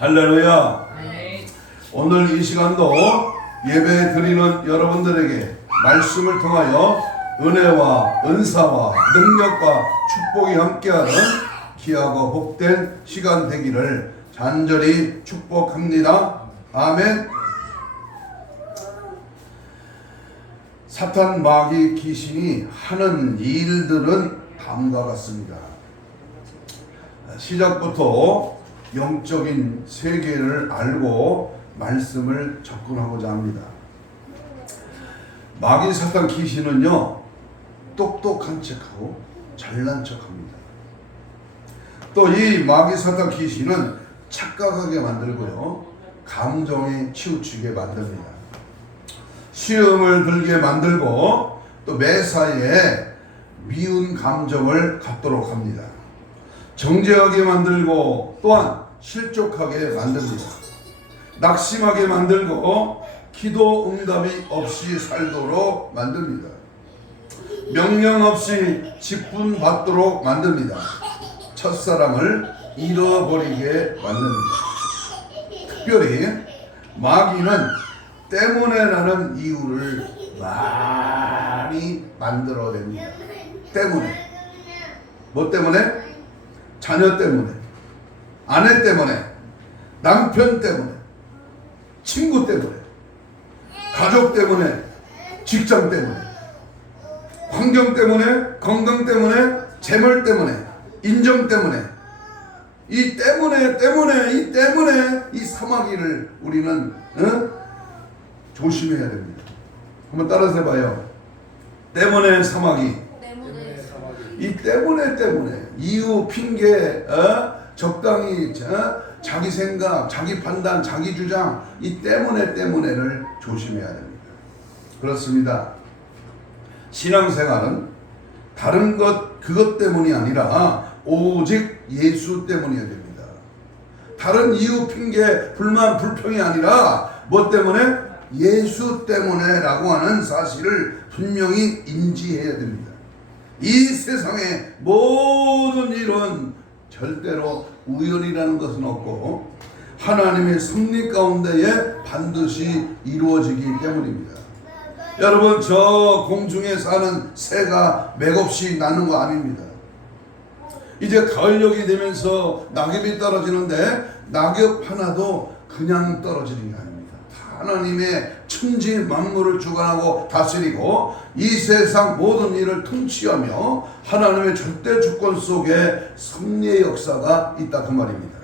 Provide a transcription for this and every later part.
할렐루야. 네. 오늘 이 시간도 예배 드리는 여러분들에게 말씀을 통하여 은혜와 은사와 능력과 축복이 함께하는 귀하고 복된 시간 되기를 간절히 축복합니다. 아멘. 사탄 마귀 귀신이 하는 일들은 다음과 같습니다. 시작부터 영적인 세계를 알고 말씀을 접근하고자 합니다. 마귀 사탄 귀신은요, 똑똑한 척하고 잘난 척합니다. 또 이 마귀 사탄 귀신은 착각하게 만들고요, 감정에 치우치게 만듭니다. 시험을 들게 만들고 또 매사에 미운 감정을 갖도록 합니다. 정죄하게 만들고 또한 실족하게 만듭니다. 낙심하게 만들고 기도 응답이 없이 살도록 만듭니다. 명령 없이 직분받도록 만듭니다. 첫사랑을 잃어버리게 만듭니다. 특별히 마귀는 때문에라는 이유를 많이 만들어냅니다. 때문에. 뭐 때문에? 자녀 때문에, 아내 때문에, 남편 때문에, 친구 때문에, 가족 때문에, 직장 때문에, 환경 때문에, 건강 때문에, 재물 때문에, 인정 때문에, 이 때문에 이 사마귀를 우리는 조심해야 됩니다. 한번 따라서 해봐요. 때문에 사마귀. 이 때문에 이유, 핑계, 적당히 자기 생각, 자기 판단, 자기 주장, 이 때문에를 조심해야 됩니다. 그렇습니다. 신앙생활은 다른 그것 때문이 아니라 오직 예수 때문이어야 됩니다. 다른 이유, 핑계, 불만, 불평이 아니라 뭐 때문에? 예수 때문에라고 하는 사실을 분명히 인지해야 됩니다. 이 세상의 모든 일은 절대로 우연이라는 것은 없고 하나님의 섭리 가운데에 반드시 이루어지기 때문입니다. 여러분, 저 공중에 사는 새가 맥없이 나는 거 아닙니다. 이제 가을녘이 되면서 낙엽이 떨어지는데 낙엽 하나도 그냥 떨어지는 게 아닙니다. 하나님의 천지 만물을 주관하고 다스리고 이 세상 모든 일을 통치하며 하나님의 절대 주권 속에 섭리의 역사가 있다 그 말입니다.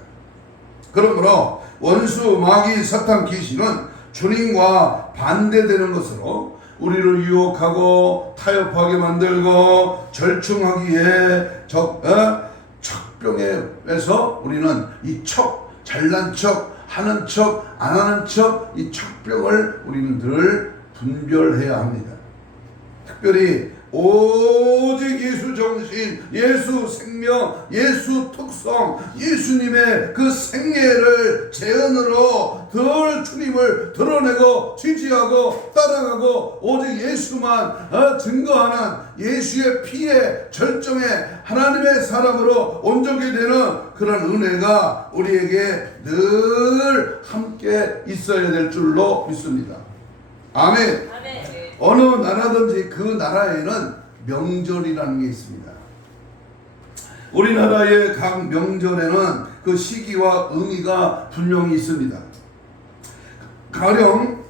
그러므로 원수 마귀 사탄 귀신은 주님과 반대되는 것으로 우리를 유혹하고 타협하게 만들고 절충하기에 척병에서 우리는 이 잘난 척, 하는 척, 안 하는 척, 이 척병을 우리는 늘 분별해야 합니다. 특별히 오직 예수 정신, 예수 생명, 예수 특성, 예수님의 그 생애를 재현으로 늘 주님을 드러내고 지지하고 따라가고 오직 예수만 증거하는 예수의 피에 절정에 하나님의 사람으로 온전히 되는 그런 은혜가 우리에게 늘 함께 있어야 될 줄로 믿습니다. 아멘. 어느 나라든지 그 나라에는 명절이라는 게 있습니다. 우리나라의 각 명절에는 그 시기와 의미가 분명히 있습니다. 가령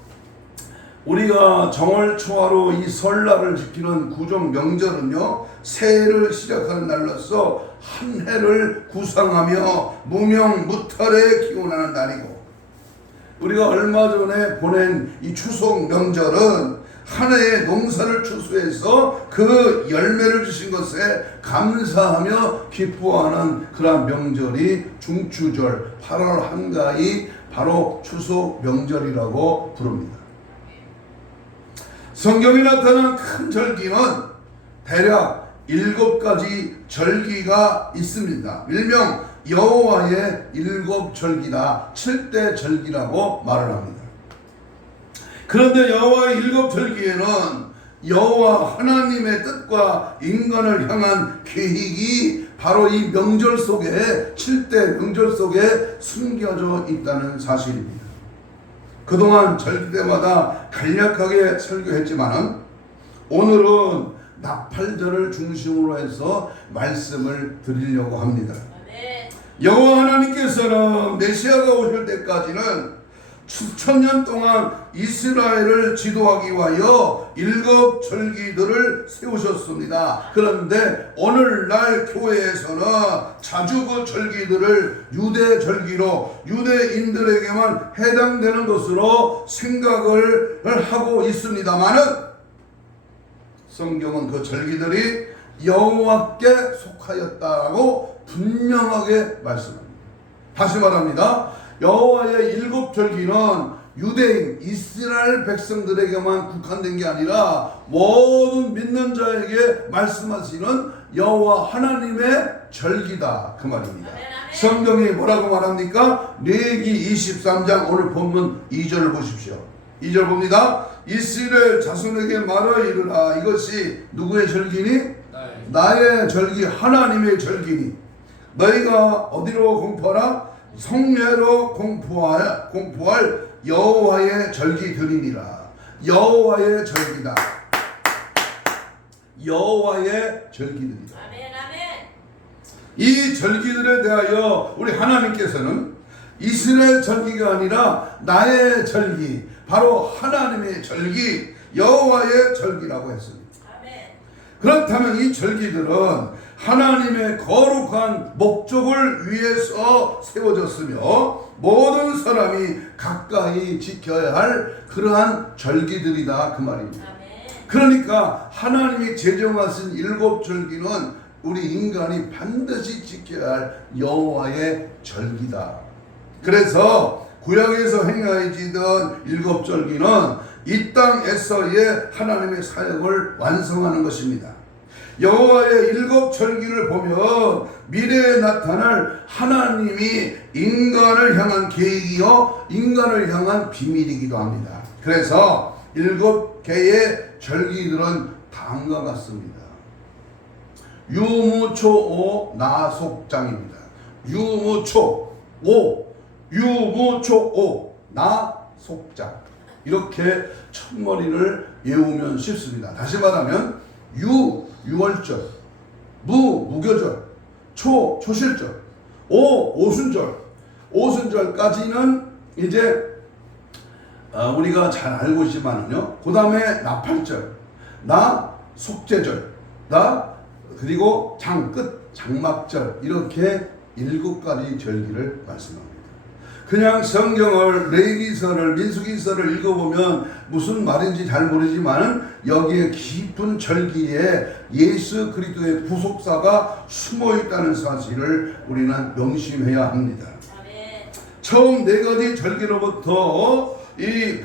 우리가 정월 초하루 이 설날을 지키는 구정 명절은요, 새해를 시작하는 날로서 한 해를 구상하며 무명 무탈에 기원하는 날이고, 우리가 얼마 전에 보낸 이 추석 명절은 한 해의 농사를 추수해서 그 열매를 주신 것에 감사하며 기뻐하는 그런 명절이 중추절 8월 한가위 바로 추석 명절이라고 부릅니다. 성경에 나타난 큰 절기는 대략 7가지 절기가 있습니다. 일명 여호와의 7절기다, 7대 절기라고 말을 합니다. 그런데 여호와의 7절기에는 여호와 하나님의 뜻과 인간을 향한 계획이 바로 이 명절 속에 7대 명절 속에 숨겨져 있다는 사실입니다. 그동안 절기 때마다 간략하게 설교했지만은 오늘은 나팔절을 중심으로 해서 말씀을 드리려고 합니다. 여호와 하나님께서는 메시아가 오실 때까지는 수천년 동안 이스라엘을 지도하기 위하여 7절기들을 세우셨습니다. 그런데 오늘날 교회에서는 자주 그 절기들을 유대 절기로 유대인들에게만 해당되는 것으로 생각을 하고 있습니다만은 성경은 그 절기들이 여호와께 속하였다고 분명하게 말씀합니다. 다시 말합니다. 여호와의 7절기는 유대인 이스라엘 백성들에게만 국한된 게 아니라 모든 믿는 자에게 말씀하시는 여호와 하나님의 절기다 그 말입니다. 성경이 뭐라고 말합니까? 레위기 23장 오늘 본문 2절을 보십시오. 2절 봅니다. 이스라엘 자손에게 말하 이르라. 이것이 누구의 절기니? 나의 절기, 하나님의 절기니. 너희가 어디로 공포하라? 성례로 공포할 여호와의 절기들이니라. 여호와의 절기다. 여호와의 절기들이다. 이 절기들에 대하여 우리 하나님께서는 이스라엘 절기가 아니라 나의 절기, 바로 하나님의 절기, 여호와의 절기라고 했습니다. 그렇다면 이 절기들은 하나님의 거룩한 목적을 위해서 세워졌으며 모든 사람이 가까이 지켜야 할 그러한 절기들이다 그 말입니다. 그러니까 하나님이 제정하신 7절기는 우리 인간이 반드시 지켜야 할 여호와의 절기다. 그래서 구약에서 행하여지던 7절기는 이 땅에서의 하나님의 사역을 완성하는 것입니다. 여호와의 7절기를 보면 미래에 나타날 하나님이 인간을 향한 계획이요 인간을 향한 비밀이기도 합니다. 그래서 7개의 절기들은 다음과 같습니다. 유무초오 나속장입니다. 유무초오 나속장, 이렇게 첫머리를 외우면 쉽습니다. 다시 말하면 유월절, 무교절, 초실절, 오순절까지는 이제 우리가 잘 알고 있지만요. 그 다음에 나팔절, 속죄절, 그리고 장막절, 이렇게 7가지 절기를 말씀합니다. 그냥 성경을 레위기서를 민수기서를 읽어보면 무슨 말인지 잘 모르지만 여기에 깊은 절기에 예수 그리스도의 부속사가 숨어 있다는 사실을 우리는 명심해야 합니다. 처음 4가지 절기로부터 이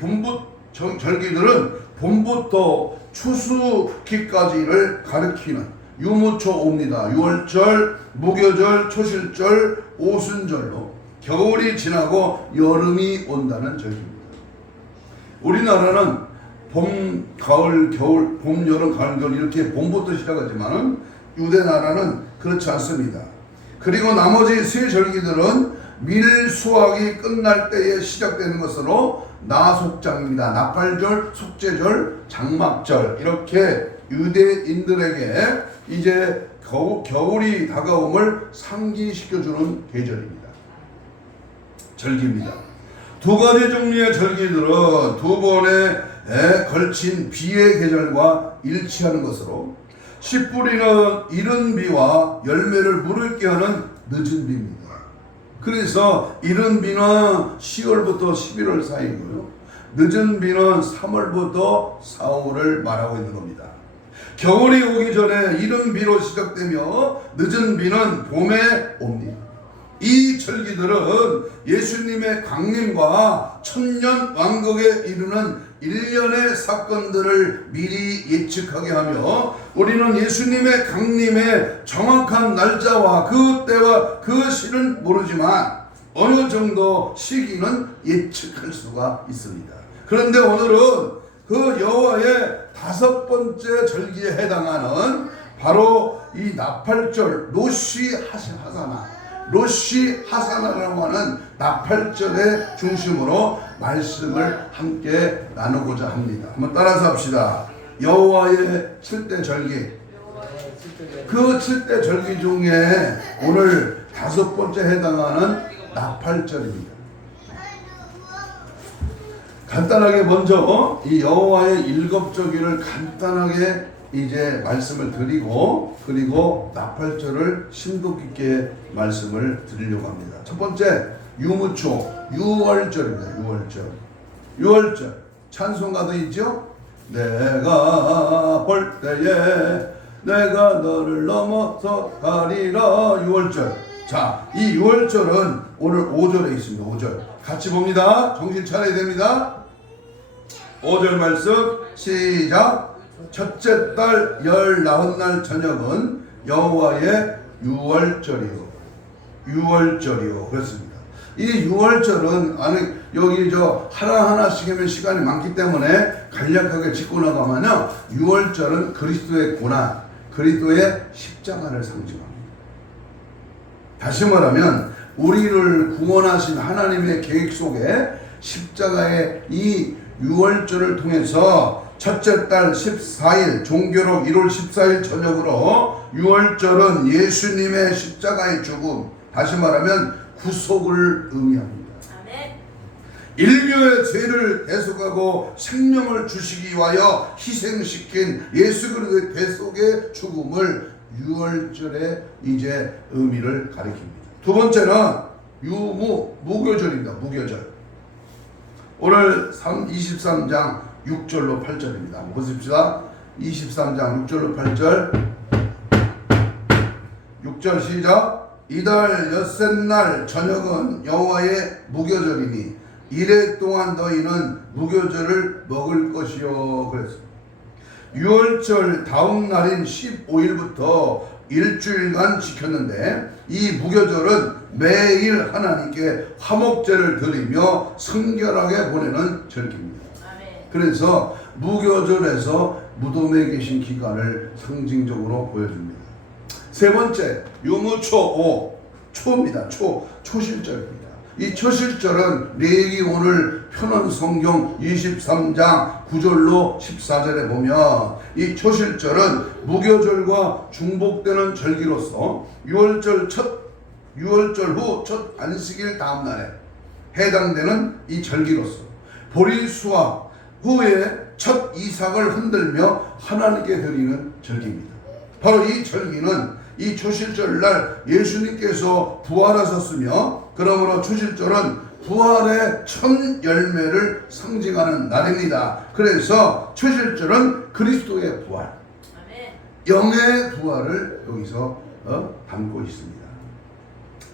절기들은 봄부터 추수기까지를 가리키는 유무초오입니다. 유월절, 무교절, 초실절, 오순절로 겨울이 지나고 여름이 온다는 절기입니다. 우리나라는 봄, 가을, 겨울, 봄, 여름, 가을, 겨울 이렇게 봄부터 시작하지만 유대나라는 그렇지 않습니다. 그리고 나머지 3절기들은 밀 수확이 끝날 때에 시작되는 것으로 나속장입니다. 나팔절, 속죄절, 장막절, 이렇게 유대인들에게 이제 겨울이 다가옴을 상기시켜주는 계절입니다. 절기입니다. 2가지 종류의 절기들은 2번에 걸친 비의 계절과 일치하는 것으로 씨 뿌리는 이른 비와 열매를 무르게 하는 늦은 비입니다. 그래서 이른 비는 10월부터 11월 사이고요. 늦은 비는 3월부터 4월을 말하고 있는 겁니다. 겨울이 오기 전에 이른 비로 시작되며 늦은 비는 봄에 옵니다. 이 절기들은 예수님의 강림과 천년 왕국에 이르는 일련의 사건들을 미리 예측하게 하며 우리는 예수님의 강림의 정확한 날짜와 그 때와 그 시는 모르지만 어느 정도 시기는 예측할 수가 있습니다. 그런데 오늘은 그 여호와의 5번째 절기에 해당하는 바로 이 나팔절 로시 하사나, 로시 하사나라고 하는 나팔절의 중심으로 말씀을 함께 나누고자 합니다. 한번 따라서 합시다. 여호와의 7대 절기. 그 7대 절기 중에 오늘 5번째 해당하는 나팔절입니다. 간단하게 먼저 이 여호와의 7절기를 간단하게 이제 말씀을 드리고, 그리고 나팔절을 심도 깊게 말씀을 드리려고 합니다. 첫 번째 유무초 6월절입니다. 6월절 찬송가도 있죠. 내가 볼 때에 내가 너를 넘어서 가리라. 6월절. 자, 이 6월절은 오늘 5절에 있습니다. 5절 같이 봅니다. 정신 차려야 됩니다. 5절 말씀 시작. 첫째 달 19날 저녁은 여호와의 6월절이요. 6월절이요. 그렇습니다. 이 6월절은 여기 하나하나씩 하면 시간이 많기 때문에 간략하게 짚고 나가면요. 6월절은 그리스도의 고난, 그리스도의 십자가를 상징합니다. 다시 말하면 우리를 구원하신 하나님의 계획 속에 십자가의 이 6월절을 통해서 첫째 달 14일 종교록 1월 14일 저녁으로 6월절은 예수님의 십자가의 죽음, 다시 말하면 구속을 의미합니다. 아멘. 인류의 죄를 대속하고 생명을 주시기 위하여 희생시킨 예수 그리스도의 대속의 죽음을 6월절의 이제 의미를 가리킵니다. 두 번째는 무교절입니다. 무교절. 오늘 23장 6절로 8절입니다. 한번 보십시다. 23장 6절로 8절. 6절 시작. 이달 엿새날 저녁은 여호와의 무교절이니 이래 동안 너희는 무교절을 먹을 것이요. 그랬습니다. 6월절 다음 날인 15일부터 일주일간 지켰는데 이 무교절은 매일 하나님께 화목제를 드리며 성결하게 보내는 절기입니다. 그래서 무교절에서 무덤에 계신 기간을 상징적으로 보여줍니다. 세 번째 유무초 초입니다. 초실절입니다. 이 초실절은 레위기 오늘 편원 성경 23장 9절로 14절에 보면 이 초실절은 무교절과 중복되는 절기로서 6월절 후 첫 안식일 다음 날에 해당되는 이 절기로서 보리 수확 후에 첫 이삭을 흔들며 하나님께 드리는 절기입니다. 바로 이 절기는 이 초실절날 예수님께서 부활하셨으며 그러므로 초실절은 부활의 첫 열매를 상징하는 날입니다. 그래서 초실절은 그리스도의 부활, 영의 부활을 여기서 담고 있습니다.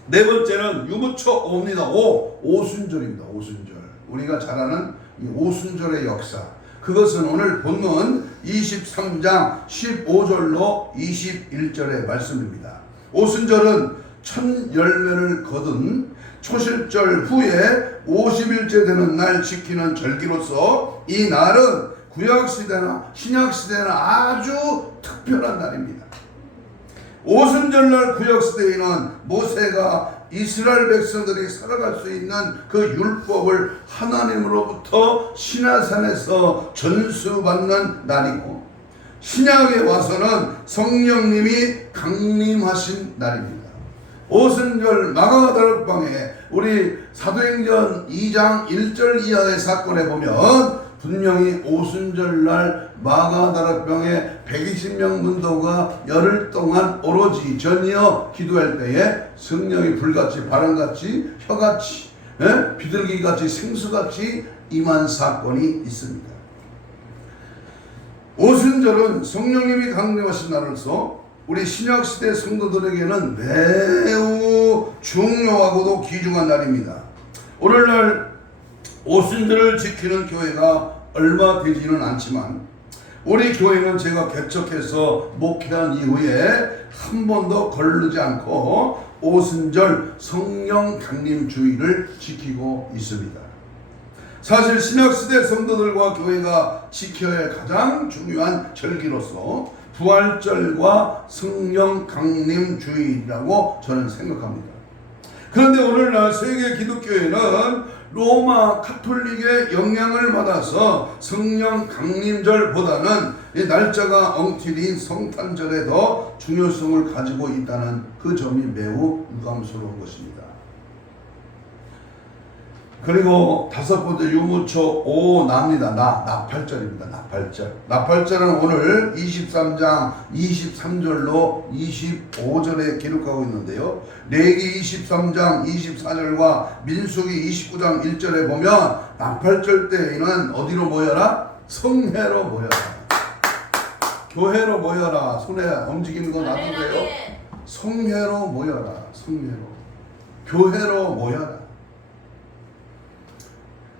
네 번째는 유무초입니다. 오순절입니다. 오순절. 우리가 잘 아는 이 오순절의 역사. 그것은 오늘 본문 23장 15절로 21절의 말씀입니다. 오순절은 첫 열매를 거둔 초실절 후에 50일째 되는 날 지키는 절기로서 이 날은 구약시대나 신약시대나 아주 특별한 날입니다. 오순절날 구약시대에는 모세가 이스라엘 백성들이 살아갈 수 있는 그 율법을 하나님으로부터 시내산에서 전수받는 날이고, 신약에 와서는 성령님이 강림하신 날입니다. 오순절 마가다락방에 우리 사도행전 2장 1절 이하의 사건에 보면 분명히 오순절날 마가다락방에 120명 문도가 열흘 동안 오로지 전이어 기도할 때에 성령이 불같이 바람같이 혀같이 비둘기같이 생수같이 임한 사건이 있습니다. 오순절은 성령님이 강림하신 날로서 우리 신약시대 성도들에게는 매우 중요하고도 귀중한 날입니다. 오늘날 오순절을 지키는 교회가 얼마 되지는 않지만 우리 교회는 제가 개척해서 목회한 이후에 한 번도 거르지 않고 오순절 성령 강림 주일을 지키고 있습니다. 사실 신약시대 성도들과 교회가 지켜야 할 가장 중요한 절기로서 부활절과 성령 강림 주일이라고 저는 생각합니다. 그런데 오늘날 세계 기독교회는 로마 카톨릭의 영향을 받아서 성령 강림절보다는 이 날짜가 엉터리인 성탄절에 더 중요성을 가지고 있다는 그 점이 매우 유감스러운 것입니다. 그리고 다섯 번째 유무초 오납니다. 나팔절입니다. 나팔절. 나팔절은 오늘 23장 23절로 25절에 기록하고 있는데요. 레위기 23장 24절과 민수기 29장 1절에 보면 나팔절 때에는 어디로 모여라? 성회로 모여라. 교회로 모여라. 손에 움직이는 거 놔도 돼요. 성회로 모여라. 성회로. 교회로 모여라.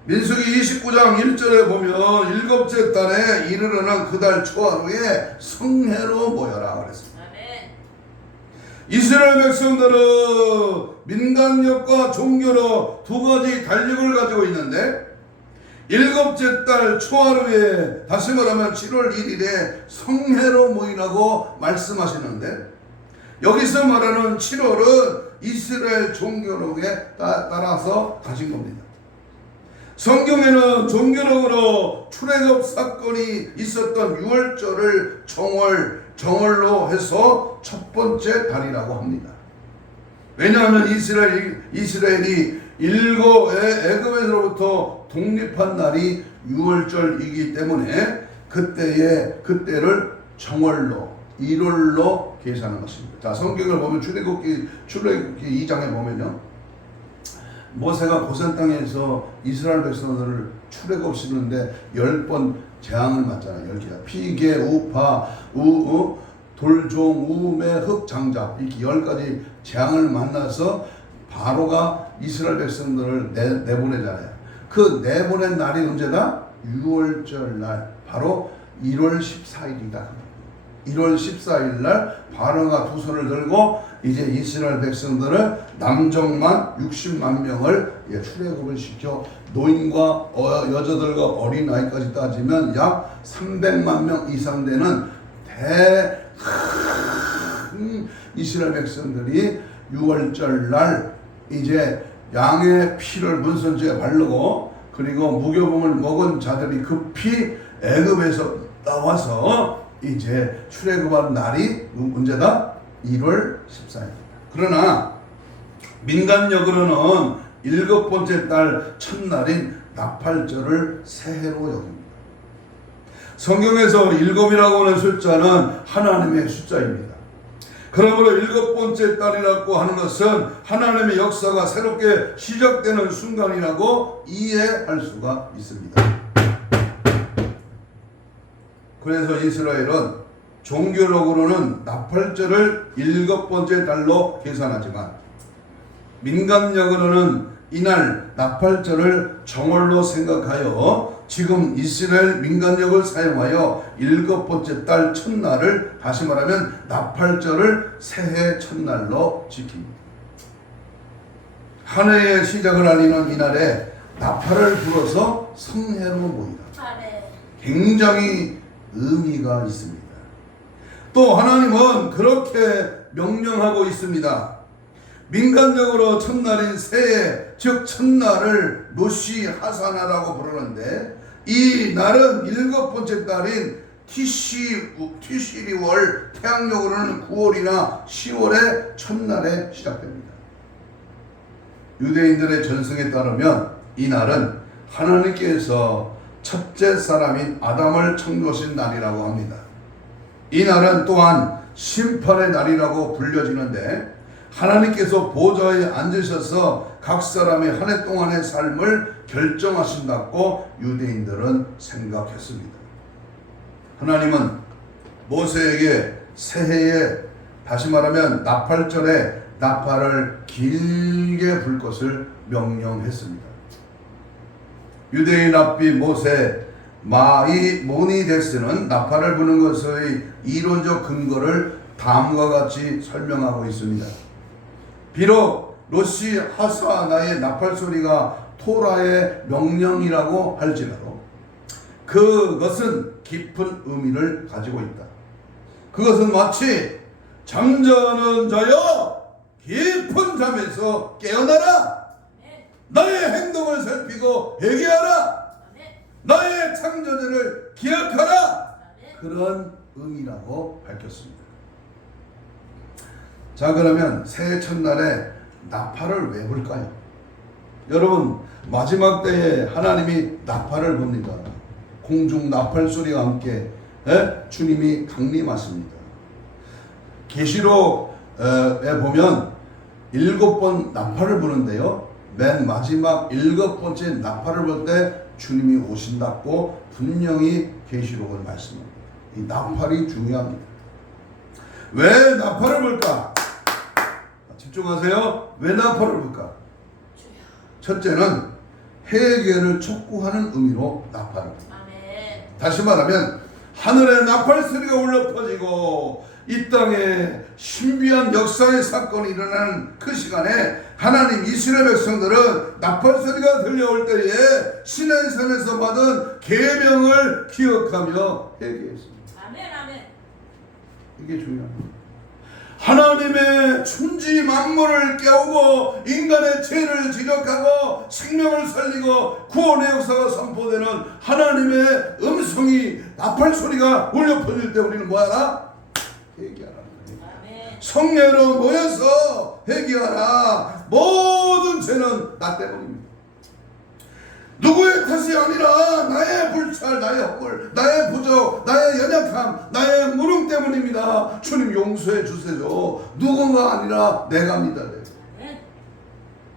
민수기 29장 1절에 보면 일곱째 달에 이르르는 그 달 초하루에 성회로 모여라 그랬습니다. 이스라엘 백성들은 민간력과 종교로 두 가지 달력을 가지고 있는데 일곱째 달 초하루에 다시 말하면 7월 1일에 성회로 모이라고 말씀하시는데 여기서 말하는 7월은 이스라엘 종교력에 따라서 가진 겁니다. 성경에는 종교력으로 출애굽 사건이 있었던 6월절을 정월로 해서 첫 번째 달이라고 합니다. 왜냐하면 이스라엘이 애굽에서부터 독립한 날이 6월절이기 때문에 그때를 정월로 1월로 계산한 것입니다. 자, 성경을 보면 출애굽기 2장에 보면요. 모세가 고센 땅에서 이스라엘 백성들을 출애굽시키는데 10번 재앙을 맞잖아요. 10개가 피개, 우파, 돌종, 우매, 흑장자 이렇게 10가지 재앙을 만나서 바로가 이스라엘 백성들을 내보내잖아요. 그 내보낸 날이 언제다? 6월절 날 바로 1월 14일이다. 1월 14일 날 바로가 두 손을 들고 이제 이스라엘 백성들을 남정만 60만 명을 출애굽을 시켜 노인과 여자들과 어린아이까지 따지면 약 300만 명 이상 되는 이스라엘 백성들이 6월절 날 이제 양의 피를 문선지에 바르고 그리고 무교봉을 먹은 자들이 급히 애굽에서 나와서 이제 출애굽한 날이 언제다? 1월 14일입니다. 그러나 민간력으로는 일곱 번째 달 첫날인 나팔절을 새해로 여깁니다. 성경에서 일곱이라고 하는 숫자는 하나님의 숫자입니다. 그러므로 일곱 번째 달이라고 하는 것은 하나님의 역사가 새롭게 시작되는 순간이라고 이해할 수가 있습니다. 그래서 이스라엘은 종교력으로는 나팔절을 일곱 번째 달로 계산하지만 민간력으로는 이날 나팔절을 정월로 생각하여 지금 이스라엘 민간력을 사용하여 일곱 번째 달 첫날을 다시 말하면 나팔절을 새해 첫날로 지킵니다. 한 해의 시작을 알리는 이날에 나팔을 불어서 성회로 모이다. 굉장히 의미가 있습니다. 또 하나님은 그렇게 명령하고 있습니다. 민간적으로 첫날인 새해 즉 첫날을 노시 하사나라고 부르는데 이 날은 일곱 번째 달인 티시리월 태양력으로는 9월이나 10월의 첫날에 시작됩니다. 유대인들의 전승에 따르면 이 날은 하나님께서 첫째 사람인 아담을 창조하신 날이라고 합니다. 이 날은 또한 심판의 날이라고 불려지는데 하나님께서 보좌에 앉으셔서 각 사람의 한 해 동안의 삶을 결정하신다고 유대인들은 생각했습니다. 하나님은 모세에게 새해에 다시 말하면 나팔절에 나팔을 길게 불 것을 명령했습니다. 유대인 랍비 모세 마이모니데스는 나팔을 부는 것의 이론적 근거를 다음과 같이 설명하고 있습니다. 비록 로시 하사나의 나팔 소리가 토라의 명령이라고 할지라도 그것은 깊은 의미를 가지고 있다. 그것은 마치 잠자는 자여 깊은 잠에서 깨어나라. 나의 행동을 살피고 회개하라. 나의 창조주를 기억하라. 그런 의미라고 밝혔습니다. 자, 그러면 새해 첫날에 나팔을 왜 불까요? 여러분, 마지막 때에 하나님이 나팔을 붑니다. 공중 나팔 소리와 함께 주님이 강림하십니다. 계시록에 보면 7번 나팔을 부는데요, 맨 마지막 7번째 나팔을 불 때 주님이 오신다고 분명히 계시록은 말씀합니다. 이 나팔이 중요합니다. 왜 나팔을 불까? 집중하세요. 왜 나팔을 불까? 첫째는 회개를 촉구하는 의미로 나팔을 붑니다. 다시 말하면 하늘에 나팔 소리가 울려 퍼지고 이 땅에 신비한 역사의 사건이 일어나는 그 시간에 하나님 이스라엘 백성들은 나팔 소리가 들려올 때에 시내산에서 받은 계명을 기억하며 회개했습니다. 아멘. 이게 중요합니다. 하나님의 천지 만물을 깨우고 인간의 죄를 지적하고 생명을 살리고 구원의 역사가 선포되는 하나님의 음성이 나팔 소리가 울려 퍼질 때 우리는 뭐하라? 회개하라. 성례로 모여서 회개하라. 모든 죄는 나 때문입니다. 누구의 탓이 아니라 나의 불찰, 나의 허물, 나의 부족, 나의 연약함, 나의 무능 때문입니다. 주님 용서해 주세요. 누군가 아니라 내가입니다.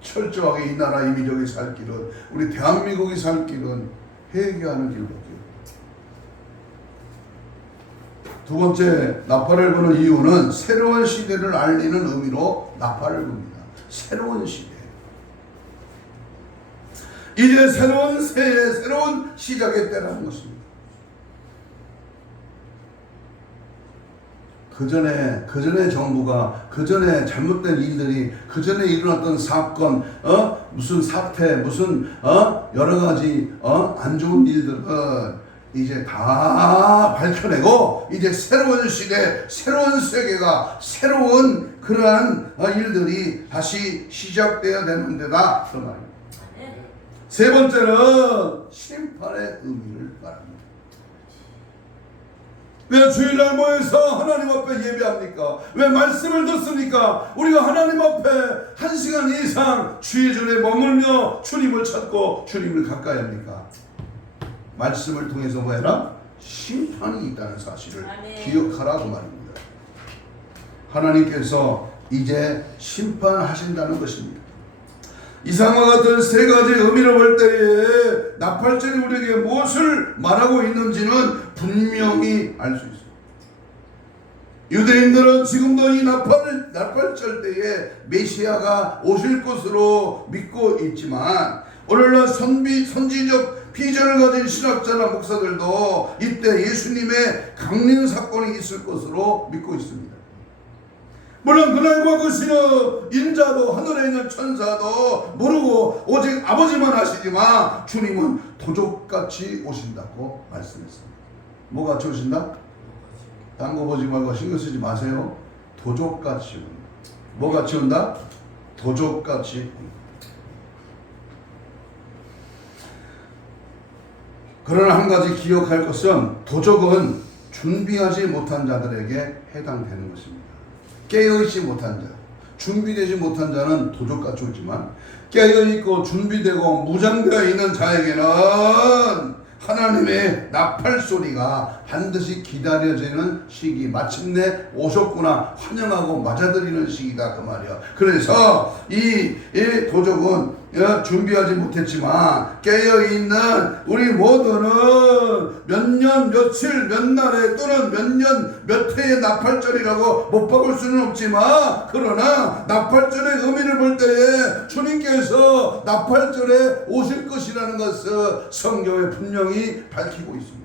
철저하게 이 나라 이 민족이 살 길은, 우리 대한민국이 살 길은 회개하는 길밖에. 두 번째, 나팔을 부는 이유는 새로운 시대를 알리는 의미로 나팔을 붑니다. 새로운 시대. 이제 새로운 새해, 새로운 시작의 때라는 것입니다. 그 전에 정부가, 그 전에 잘못된 일들이, 그 전에 일어났던 사건, 무슨 사태, 무슨, 여러 가지, 안 좋은 일들은 이제 다 밝혀내고, 이제 새로운 시대, 새로운 세계가, 새로운 그러한 일들이 다시 시작되어야 되는 데다. 그 말입니다. 세 번째는 심판의 의미를 말합니다. 왜 주일날 모여서 하나님 앞에 예배합니까? 왜 말씀을 듣습니까? 우리가 하나님 앞에 1시간 이상 주의 전에 머물며 주님을 찾고 주님을 가까이 합니까? 말씀을 통해서 뭐 해라? 심판이 있다는 사실을 기억하라고 말입니다. 하나님께서 이제 심판하신다는 것입니다. 이상과 같은 세 가지 의미를 볼 때에 나팔절이 우리에게 무엇을 말하고 있는지는 분명히 알 수 있습니다. 유대인들은 지금도 이 나팔절 때에 메시아가 오실 것으로 믿고 있지만, 오늘날 선지적 비전을 가진 신학자나 목사들도 이때 예수님의 강림 사건이 있을 것으로 믿고 있습니다. 물론 그날과 그 시는 인자도 하늘에 있는 천사도 모르고 오직 아버지만 아시지만 주님은 도적같이 오신다고 말씀했습니다. 뭐같이 오신다? 딴 거 보지 말고 신경 쓰지 마세요. 도적같이 온다. 뭐같이 온다? 도적같이 온다. 그러나 한 가지 기억할 것은 도적은 준비하지 못한 자들에게 해당되는 것입니다. 깨어있지 못한 자, 준비되지 못한 자는 도적같이 오지만 깨어있고 준비되고 무장되어 있는 자에게는 하나님의 나팔 소리가 반드시 기다려지는 시기, 마침내 오셨구나 환영하고 맞아들이는 시기다 그 말이야. 그래서 이 도적은 준비하지 못했지만 깨어있는 우리 모두는 몇 년 며칠 몇 날에 또는 몇 년 몇 해의 나팔절이라고 못 박을 수는 없지만, 그러나 나팔절의 의미를 볼 때에 주님께서 나팔절에 오실 것이라는 것을 성경에 분명히 밝히고 있습니다.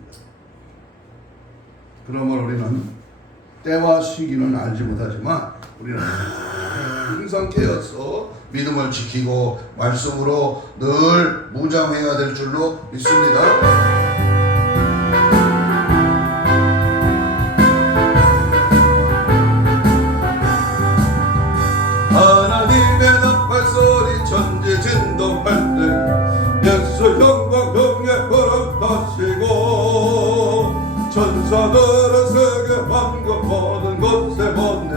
그러면 우리는 때와 시기는 알지 못하지만 우리는 항상 깨어서 믿음을 지키고 말씀으로 늘 무장해야 될 줄로 믿습니다. 하나님의 나팔소리 천지 진동할 때 예수 영광 흥에 걸어타시고 천사들은 세계 만국 모든 곳에 번뇌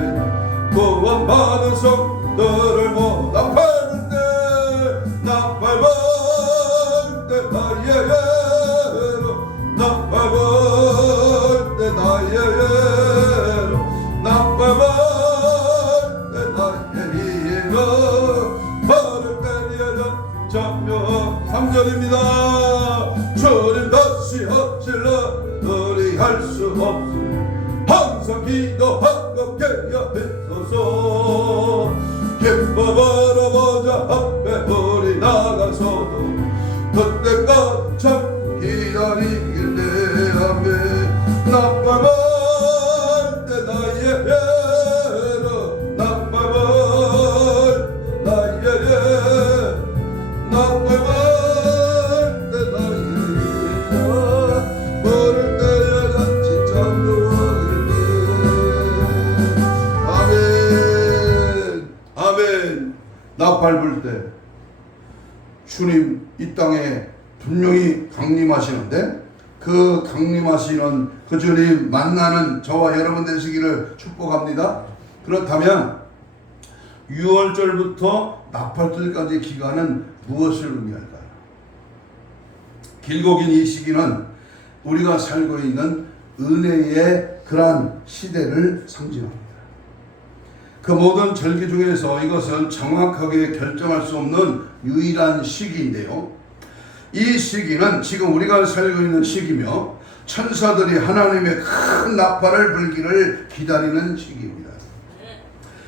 구원받은 성들을 모두 나팔 때 나팔 불때 나의 예로 나팔 불때 나의 예로 나팔 불때 나의 예로 발을 때리려 참여 3절입니다. 주님 다시 엎질러 우리 할 수 없으니 항상 기도하고 깨어있소서. 기뻐 바라보자 앞에 우리 나가서도 그때까지 참 기다리길래 아멘. 나팔 불때 나의 예로 나팔 불 나의 예 나팔 불때 나의 예로 불을 때려 같이 잠들어가길래 아멘. 아멘. 나팔 불 때 주님 이 땅에 분명히 강림하시는데 그 강림하시는 그 주님 만나는 저와 여러분 되시기를 축복합니다. 그렇다면 6월절부터 나팔절까지 기간은 무엇을 의미할까요? 길고 긴 이 시기는 우리가 살고 있는 은혜의 그러한 시대를 상징합니다. 그 모든 절기 중에서 이것은 정확하게 결정할 수 없는 유일한 시기인데요. 이 시기는 지금 우리가 살고 있는 시기며 천사들이 하나님의 큰 나팔을 불기를 기다리는 시기입니다.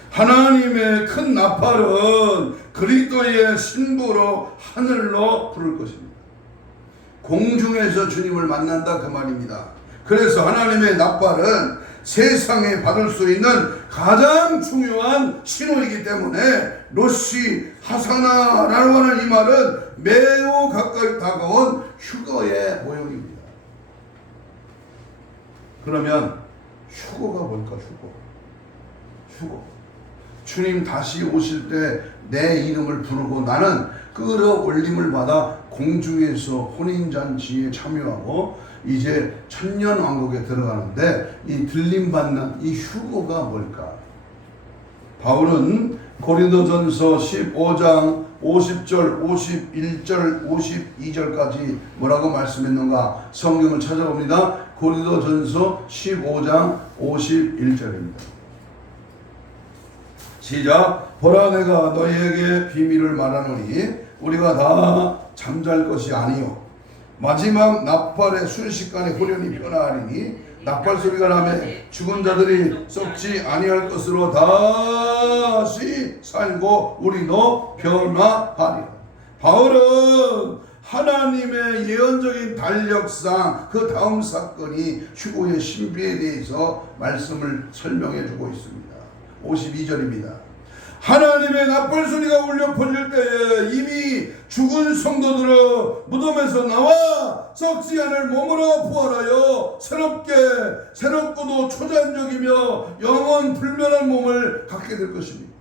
하나님의 큰 나팔은 그리스도의 신부로 하늘로 부를 것입니다. 공중에서 주님을 만난다 그 말입니다. 그래서 하나님의 나팔은 세상에 받을 수 있는 가장 중요한 신호이기 때문에 로시 하사나라고 하는 이 말은 매우 가까이 다가온 휴거의 모형입니다. 그러면 휴거가 뭘까? 휴거. 주님 다시 오실 때 내 이름을 부르고 나는 끌어올림을 받아 공중에서 혼인잔치에 참여하고 이제 천년왕국에 들어가는데 이 들림받는 이 휴거가 뭘까? 바울은 고린도전서 15장 50절, 51절, 52절까지 뭐라고 말씀했는가? 성경을 찾아봅니다. 고린도전서 15장 51절입니다. 시작. 보라 내가 너희에게 비밀을 말하노니 우리가 다 잠잘 것이 아니요 마지막 나팔의 순식간에 후련히 변화하리니 나팔 소리가 나매 죽은 자들이 썩지 아니할 것으로 다시 살고 우리도 변화하리라. 바울은 하나님의 예언적인 달력상 그 다음 사건이 휴거의 신비에 대해서 말씀을 설명해 주고 있습니다. 52절입니다. 하나님의 나팔 소리가 울려 퍼질 때에 이미 죽은 성도들은 무덤에서 나와 썩지 않을 몸으로 부활하여 새롭고도 초자연적이며 영원 불멸한 몸을 갖게 될 것입니다.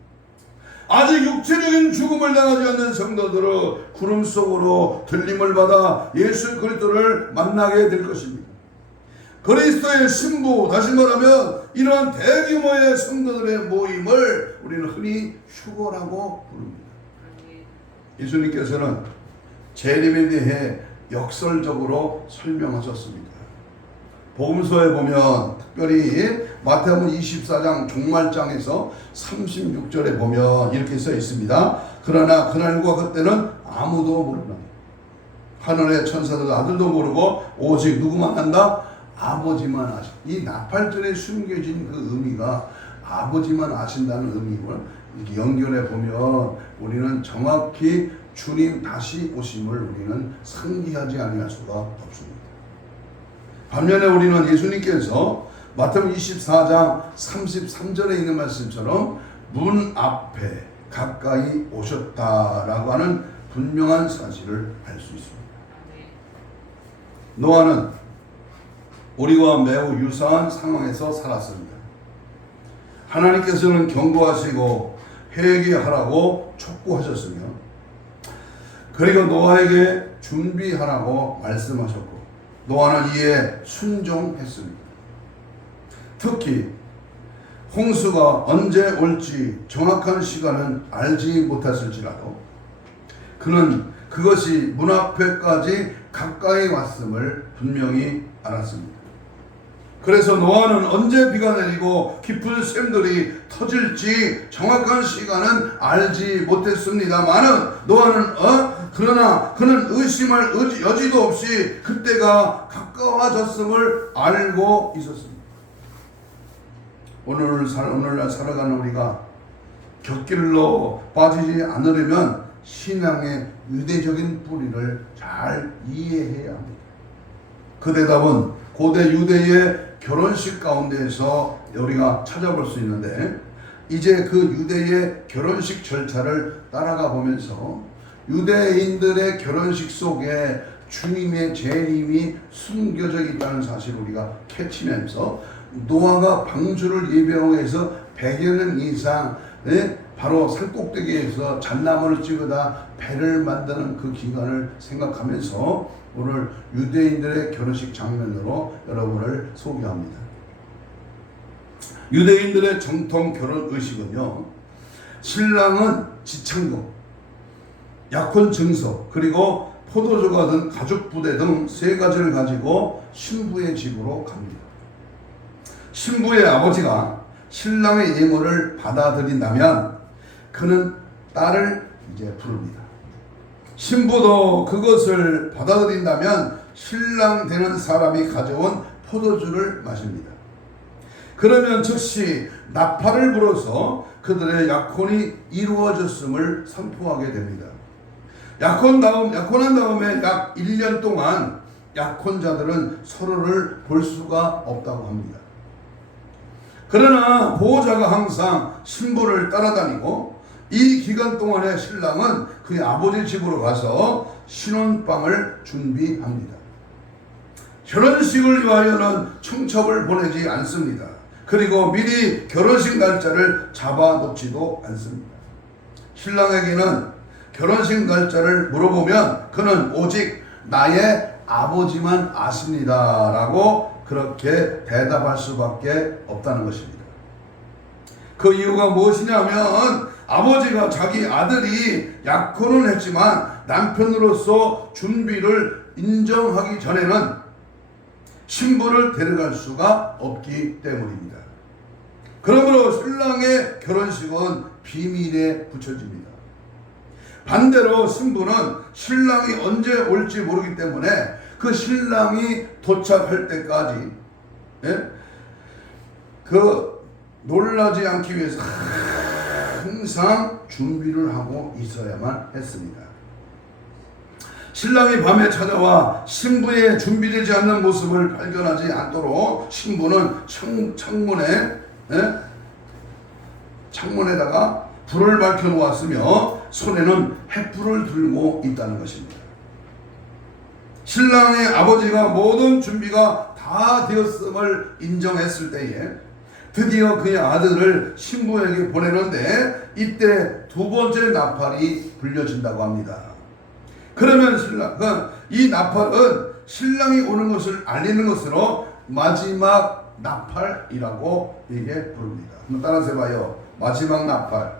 아직 육체적인 죽음을 당하지 않는 성도들은 구름 속으로 들림을 받아 예수 그리스도를 만나게 될 것입니다. 그리스도의 신부, 다시 말하면 이러한 대규모의 성도들의 모임을 우리는 흔히 휴거라고 부릅니다. 예수님께서는 재림에 대해 역설적으로 설명하셨습니다. 복음서에 보면 특별히 마태복음 24장 종말장에서 36절에 보면 이렇게 써 있습니다. 그러나 그날과 그때는 아무도 모르나니 하늘의 천사들도 아들도 모르고 오직 누구만 안다? 아버지만 아신다. 이 나팔절에 숨겨진 그 의미가 아버지만 아신다는 의미를 이렇게 연결해 보면 우리는 정확히 주님 다시 오심을 우리는 상기하지 아니할 수가 없습니다. 반면에 우리는 예수님께서 마태복음 24장 33절에 있는 말씀처럼 문 앞에 가까이 오셨다라고 하는 분명한 사실을 알 수 있습니다. 노아는 우리와 매우 유사한 상황에서 살았습니다. 하나님께서는 경고하시고 회개하라고 촉구하셨으며, 그리고 노아에게 준비하라고 말씀하셨고, 노아는 이에 순종했습니다. 특히 홍수가 언제 올지 정확한 시간은 알지 못했을지라도 그는 그것이 문 앞에까지 가까이 왔음을 분명히 알았습니다. 그래서 노아는 언제 비가 내리고 깊은 샘들이 터질지 정확한 시간은 알지 못했습니다만은 노아는 그러나 그는 의심할 여지도 없이 그때가 가까워졌음을 알고 있었습니다. 오늘날 살아가는 우리가 곁길로 빠지지 않으려면 신앙의 유대적인 뿌리를 잘 이해해야 합니다. 그 대답은 고대 유대의 결혼식 가운데에서 우리가 찾아볼 수 있는데, 이제 그 유대의 결혼식 절차를 따라가 보면서 유대인들의 결혼식 속에 주님의 재림이 숨겨져 있다는 사실을 우리가 캐치면서, 노아가 방주를 예배하기 위해서 100여 년 이상 바로 산꼭대기에서 잣나무를 찍어다 배를 만드는 그 기간을 생각하면서 오늘 유대인들의 결혼식 장면으로 여러분을 소개합니다. 유대인들의 정통 결혼 의식은요, 신랑은 지창금, 약혼 증서, 그리고 포도주가 든 가죽 부대 등 3가지를 가지고 신부의 집으로 갑니다. 신부의 아버지가 신랑의 예물을 받아들인다면 그는 딸을 이제 부릅니다. 신부도 그것을 받아들인다면 신랑 되는 사람이 가져온 포도주를 마십니다. 그러면 즉시 나팔을 불어서 그들의 약혼이 이루어졌음을 선포하게 됩니다. 약혼한 다음에 약 1년 동안 약혼자들은 서로를 볼 수가 없다고 합니다. 그러나 보호자가 항상 신부를 따라다니고, 이 기간 동안에 신랑은 그의 아버지 집으로 가서 신혼방을 준비합니다. 결혼식을 위하여는 청첩을 보내지 않습니다. 그리고 미리 결혼식 날짜를 잡아놓지도 않습니다. 신랑에게는 결혼식 날짜를 물어보면 그는 오직 나의 아버지만 아십니다 라고 그렇게 대답할 수밖에 없다는 것입니다. 그 이유가 무엇이냐면, 아버지가 자기 아들이 약혼을 했지만 남편으로서 준비를 인정하기 전에는 신부를 데려갈 수가 없기 때문입니다. 그러므로 신랑의 결혼식은 비밀에 붙여집니다. 반대로 신부는 신랑이 언제 올지 모르기 때문에 그 신랑이 도착할 때까지 놀라지 않기 위해서 항상 준비를 하고 있어야만 했습니다. 신랑이 밤에 찾아와 신부의 준비되지 않는 모습을 발견하지 않도록 신부는 창문에다가 불을 밝혀 놓았으며 손에는 횃불을 들고 있다는 것입니다. 신랑의 아버지가 모든 준비가 다 되었음을 인정했을 때에 드디어 그의 아들을 신부에게 보내는데, 이때 2번째 나팔이 불려진다고 합니다. 그러면 이 나팔은 신랑이 오는 것을 알리는 것으로 마지막 나팔이라고 이게 부릅니다. 한번 따라서 해봐요. 마지막 나팔.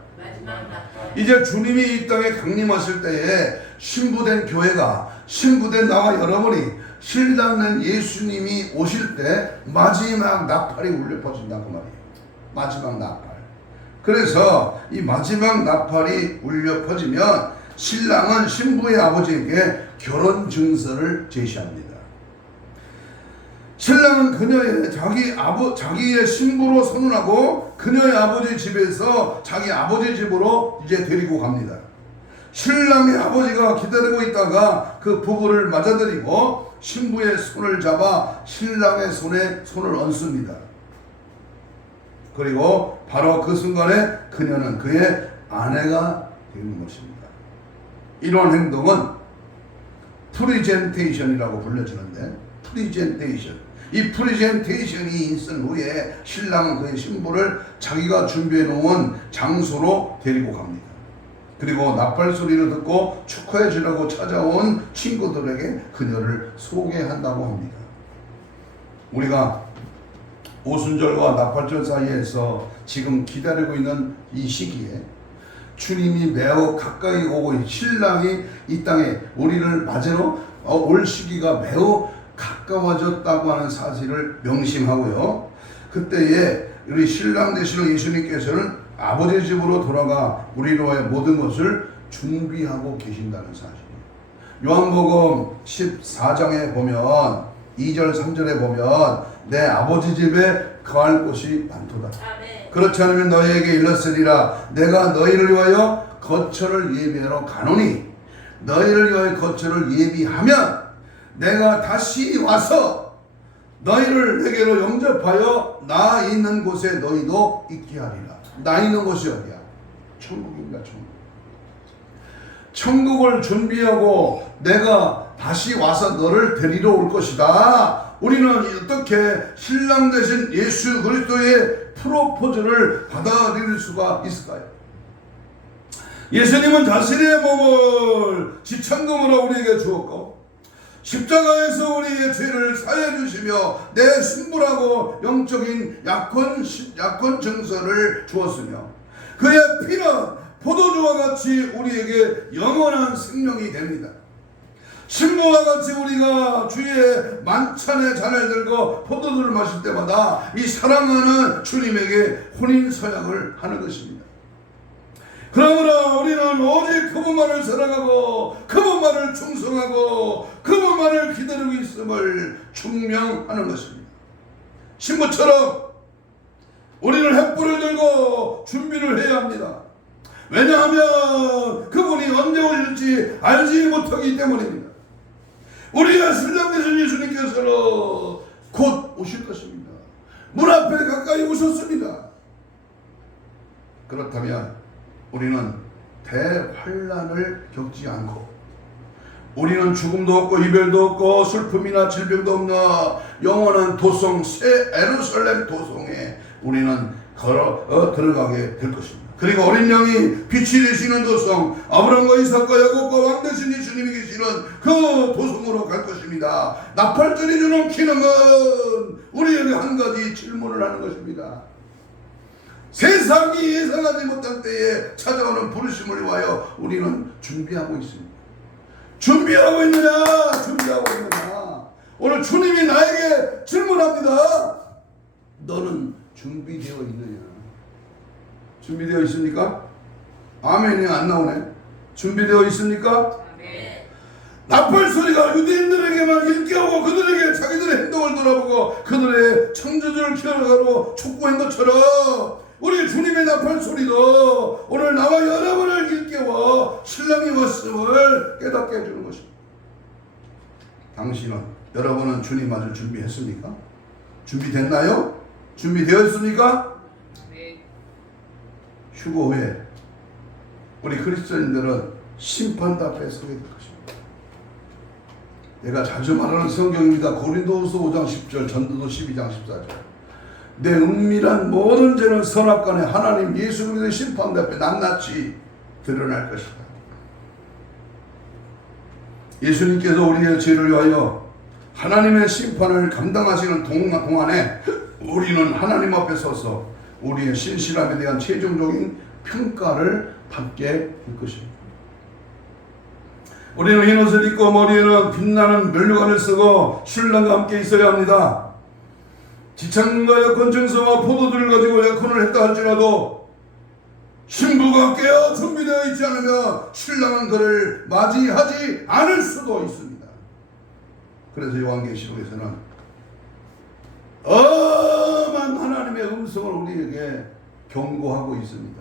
이제 주님이 이 땅에 강림하실 때에 신부된 교회가, 신부된 나와 여러분이, 신랑된 예수님이 오실 때 마지막 나팔이 울려 퍼진다고 말이에요. 마지막 나팔. 그래서 이 마지막 나팔이 울려 퍼지면 신랑은 신부의 아버지에게 결혼 증서를 제시합니다. 신랑은 그녀의 자기의 신부로 선언하고 그녀의 아버지 집에서 자기 아버지 집으로 이제 데리고 갑니다. 신랑의 아버지가 기다리고 있다가 그 부부를 맞아들이고 신부의 손을 잡아 신랑의 손에 손을 얹습니다. 그리고 바로 그 순간에 그녀는 그의 아내가 되는 것입니다. 이런 행동은 프리젠테이션이라고 불려지는데, 이 프리젠테이션이 있은 후에 신랑은 그의 신부를 자기가 준비해 놓은 장소로 데리고 갑니다. 그리고 나팔 소리를 듣고 축하해 주려고 찾아온 친구들에게 그녀를 소개한다고 합니다. 우리가 오순절과 나팔절 사이에서 지금 기다리고 있는 이 시기에 주님이 매우 가까이 오고 신랑이 이 땅에 우리를 맞으러 올 시기가 매우 가까워졌다고 하는 사실을 명심하고요. 그때에 우리 신랑 되시는 예수님께서는 아버지 집으로 돌아가 우리로의 모든 것을 준비하고 계신다는 사실이에요. 요한복음 14장에 보면 2절 3절에 보면 내 아버지 집에 거할 곳이 많도다. 아멘. 그렇지 않으면 너희에게 일렀으리라. 내가 너희를 위하여 거처를 예비하러 가노니 너희를 위하여 거처를 예비하면 내가 다시 와서 너희를 내게로 영접하여 나 있는 곳에 너희도 있게 하리라. 나 있는 곳이 어디야? 천국입니다. 천국을 준비하고 내가 다시 와서 너를 데리러 올 것이다. 우리는 어떻게 신랑 되신 예수 그리스도의 프로포즈를 받아들일 수가 있을까요? 예수님은 자신의 몸을 지참금으로 우리에게 주었고 십자가에서 우리의 죄를 사해 주시며 내 신부라고 영적인 약혼 증서를 주었으며 그의 피는 포도주와 같이 우리에게 영원한 생명이 됩니다. 신부와 같이 우리가 주의 만찬의 잔을 들고 포도주를 마실 때마다 이 사랑하는 주님에게 혼인 서약을 하는 것입니다. 그러므로 우리는 오직 그분만을 사랑하고 그분만을 충성하고 그분만을 기다리고 있음을 증명하는 것입니다. 신부처럼 우리는 횃불을 들고 준비를 해야 합니다. 왜냐하면 그분이 언제 오실지 알지 못하기 때문입니다. 우리가 신랑 되신 예수님께서는 곧 오실 것입니다. 문 앞에 가까이 오셨습니다. 그렇다면 우리는 대환란을 겪지 않고 우리는 죽음도 없고 이별도 없고 슬픔이나 질병도 없는 영원한 도성 새 예루살렘 도성에 우리는 들어가게 될 것입니다. 그리고 어린 양이 빛이 되시는 도성 아브라함과 이삭과 야곱과 왕 되신 예수님이 계시는 그 도성으로 갈 것입니다. 나팔절이 주는 기능은 우리에게 한 가지 질문을 하는 것입니다. 세상이 예상하지 못한 때에 찾아오는 부르심을 위하여 우리는 준비하고 있습니다. 준비하고 있느냐? 준비하고 있느냐? 오늘 주님이 나에게 질문합니다. 너는 준비되어 있느냐? 준비되어 있습니까? 아멘이 안 나오네. 준비되어 있습니까? 아멘. 나팔 소리가 유대인들에게만 일깨우고 그들에게 자기들의 행동을 돌아보고 그들의 창조주를 기억하고 촉구한 것처럼 우리 주님의 나팔 소리도 오늘 나와 여러분을 일깨워 신랑이 왔음을 깨닫게 해주는 것입니다. 당신은 여러분은 주님 맞을 준비했습니까? 준비됐나요? 준비되었습니까? 네. 휴거 후에 우리 그리스도인들은 심판대 앞에 서게 될 것입니다. 내가 자주 말하는 성경입니다. 고린도후서 5장 10절, 전도서 12장 14절. 내 은밀한 모든 죄는 선악간에 하나님 예수 그리스도의 심판대 앞에 낱낱이 드러날 것이다. 예수님께서 우리의 죄를 위하여 하나님의 심판을 감당하시는 동안에 우리는 하나님 앞에 서서 우리의 신실함에 대한 최종적인 평가를 받게 될 것입니다. 우리는 흰 옷을 입고 머리에는 빛나는 면류관을 쓰고 신랑과 함께 있어야 합니다. 지창과 약혼 증서와 포도주를 가지고 약혼을 했다 할지라도 신부가 깨어 준비되어 있지 않으면 신랑은 그를 맞이하지 않을 수도 있습니다. 그래서 요한계시록에서는 엄한 하나님의 음성을 우리에게 경고하고 있습니다.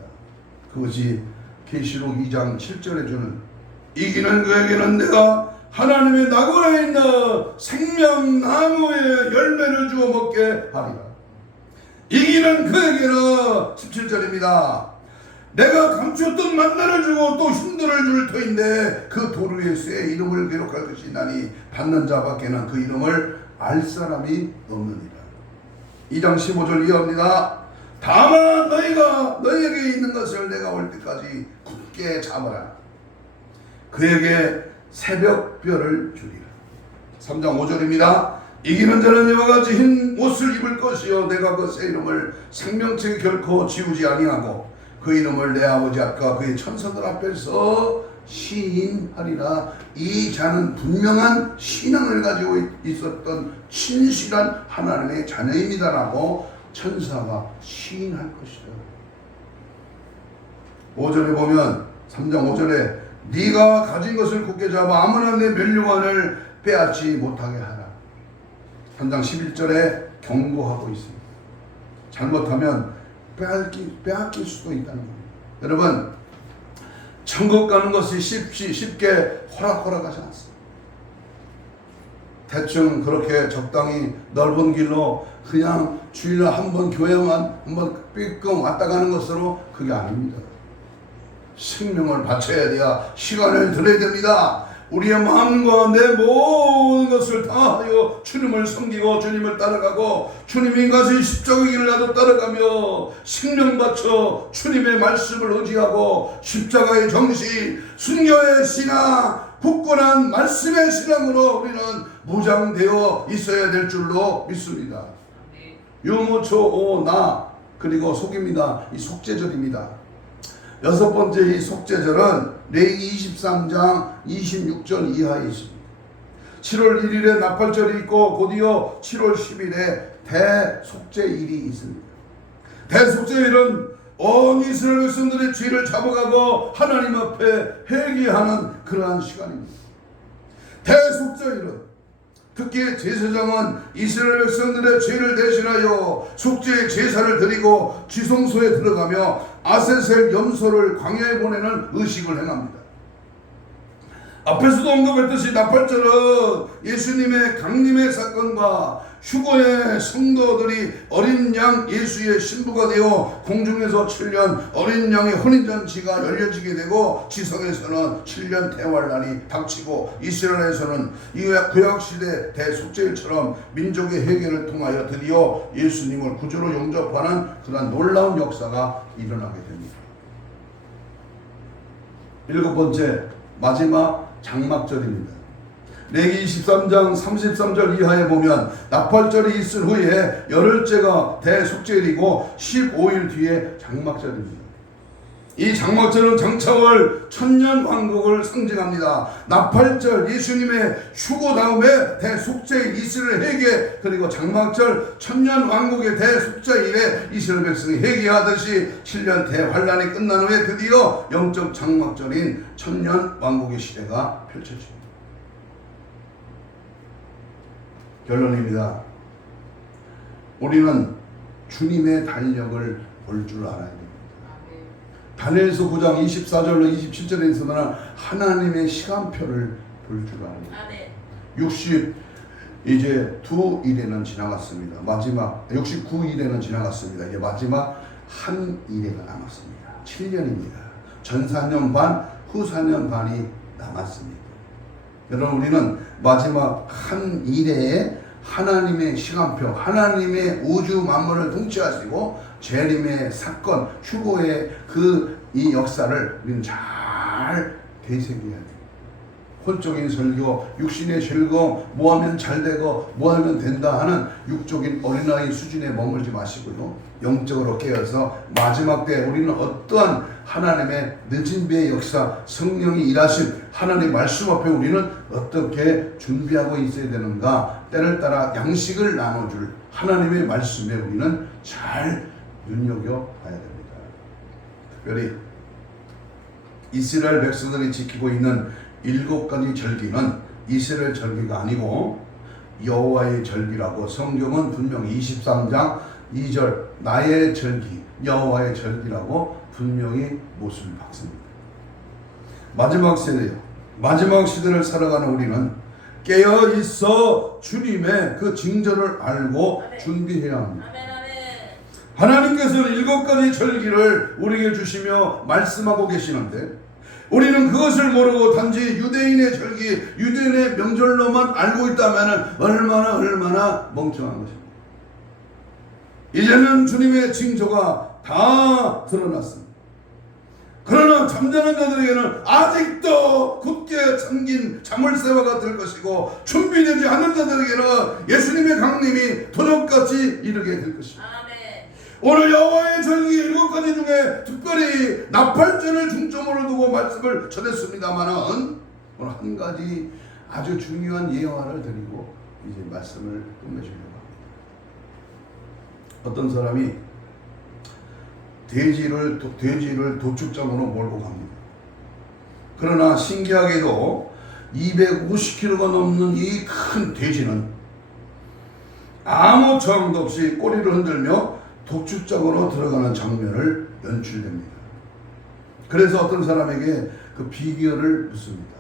그것이 계시록 2장 7절에 주는 이기는 그에게는 내가 하나님의 낙원에 있는 생명나무의 열매를 주어 먹게 하리라. 이기는 그에게는 17절입니다. 내가 감추었던 만나를 주고 또 힘들을 줄 터인데 그 돌 위에 쇠 이름을 기록할 것이나니 받는 자밖에는 그 이름을 알 사람이 없느니라. 2장 15절 이어입니다. 다만 너희가 너희에게 있는 것을 내가 올 때까지 굳게 잡아라. 그에게 새벽별을 주리라. 3장 5절입니다. 이기는 자는 이와 같이 흰 옷을 입을 것이요 내가 그 새 이름을 생명책에 결코 지우지 아니하고 그 이름을 내 아버지 앞과 그의 천사들 앞에서 시인하리라. 이 자는 분명한 신앙을 가지고 있었던 진실한 하나님의 자녀입니다라고 천사가 시인할 것이다. 5절에 보면 3장 5절에 네가 가진 것을 굳게 잡아 아무나 내 멸류관을 빼앗지 못하게 하라. 3장 11절에 경고하고 있습니다. 잘못하면 빼앗길 수도 있다는 겁니다. 여러분, 천국 가는 것이 쉽게 호락호락하지 않습니다. 대충 그렇게 적당히 넓은 길로 그냥 주일날 한번 교회만 한번 삐끔 왔다 가는 것으로 그게 아닙니다. 생명을 바쳐야 돼야 시간을 들여야 됩니다. 우리의 마음과 내 모든 것을 다하여 주님을 섬기고 주님을 따라가고 주님이 가신 십자가의 길을 나도 따라가며 생명 바쳐 주님의 말씀을 의지하고 십자가의 정신, 순교의 신앙, 굳건한 말씀의 신앙으로 우리는 무장되어 있어야 될 줄로 믿습니다. 유무초 오나 그리고 속입니다. 이 속죄절입니다. 여섯 번째 이 속죄절은 레위기 23장 26절 이하에 있습니다. 7월 1일에 나팔절이 있고 곧이어 7월 10일에 대속죄일이 있습니다. 대속죄일은 온 이스라엘 백성들의 죄를 잡아가고 하나님 앞에 회개하는 그러한 시간입니다. 대속죄일은 특히 제사장은 이스라엘 백성들의 죄를 대신하여 속죄의 제사를 드리고 지성소에 들어가며 아세셀 염소를 광야에 보내는 의식을 행합니다. 앞에서도 언급했듯이 나팔절은 예수님의 강림의 사건과 휴거의 성도들이 어린 양 예수의 신부가 되어 공중에서 7년 어린 양의 혼인잔치가 열려지게 되고 지성에서는 7년 대환란이 닥치고 이스라엘에서는 구약시대 대속죄일처럼 민족의 회개를 통하여 드디어 예수님을 구주로 영접하는 그런 놀라운 역사가 일어나게 됩니다. 7번째 마지막 장막절입니다. 레위기 23장 33절 이하에 보면 나팔절이 있을 후에 열흘째가 대속죄일이고 15일 뒤에 장막절입니다. 이 장막절은 장차올 천년왕국을 상징합니다. 나팔절 예수님의 휴거 다음에 대속죄일 이스라엘 회개, 그리고 장막절 천년왕국의 대속죄일에 이스라엘 백성이 회개하듯이 7년 대환란이 끝난 후에 드디어 영적 장막절인 천년왕국의 시대가 펼쳐집니다. 결론입니다. 우리는 주님의 달력을 볼 줄 알아야 됩니다. 다니엘서 9장 24절로 27절에서는 하나님의 시간표를 볼 줄 알아야 됩니다. 62일에는 지나갔습니다. 마지막 69일에는 지나갔습니다. 이제 마지막 한 일회가 남았습니다. 7년입니다. 전 4년 반, 후 4년 반이 남았습니다. 여러분, 우리는 마지막 한 일회에 하나님의 시간표, 하나님의 우주 만물을 통치하시고 재림의 사건, 휴거의 이 역사를 우리는 잘 되새겨야 돼요. 혼적인 설교, 육신의 즐거움, 뭐 하면 잘 되고 뭐 하면 된다 하는 육적인 어린아이 수준에 머물지 마시고요. 영적으로 깨어서 마지막 때 우리는 어떠한 하나님의 늦은 비의 역사, 성령이 일하신 하나님의 말씀 앞에 우리는 어떻게 준비하고 있어야 되는가, 때를 따라 양식을 나눠줄 하나님의 말씀에 우리는 잘 눈여겨봐야 됩니다. 특별히 이스라엘 백성들이 지키고 있는 7가지 절기는 이스라엘 절기가 아니고 여호와의 절기라고 성경은 분명히 23장 2절 나의 절기, 여호와의 절기라고 분명히 못을 박습니다. 마지막 세대요. 마지막 시대를 살아가는 우리는 깨어 있어 주님의 그 징조를 알고 준비해야 합니다. 하나님께서는 7가지 절기를 우리에게 주시며 말씀하고 계시는데 우리는 그것을 모르고 단지 유대인의 절기, 유대인의 명절로만 알고 있다면 얼마나 멍청한 것입니다. 이제는 주님의 징조가 다 드러났습니다. 그러나 잠자는 자들에게는 아직도 굳게 잠긴 자물쇠화가 될 것이고 준비되지 않은 자들에게는 예수님의 강림이 도적같이 이르게 될 것입니다. 아멘. 오늘 여호와의 절기 7가지 중에 특별히 나팔절을 중점으로 두고 말씀을 전했습니다마는 오늘 한 가지 아주 중요한 예화를 드리고 이제 말씀을 끝내주려고 합니다. 어떤 사람이 돼지를 도축장으로 몰고 갑니다. 그러나 신기하게도 250kg가 넘는 이 큰 돼지는 아무 저항도 없이 꼬리를 흔들며 도축장으로 들어가는 장면을 연출됩니다. 그래서 어떤 사람에게 그 비결을 묻습니다.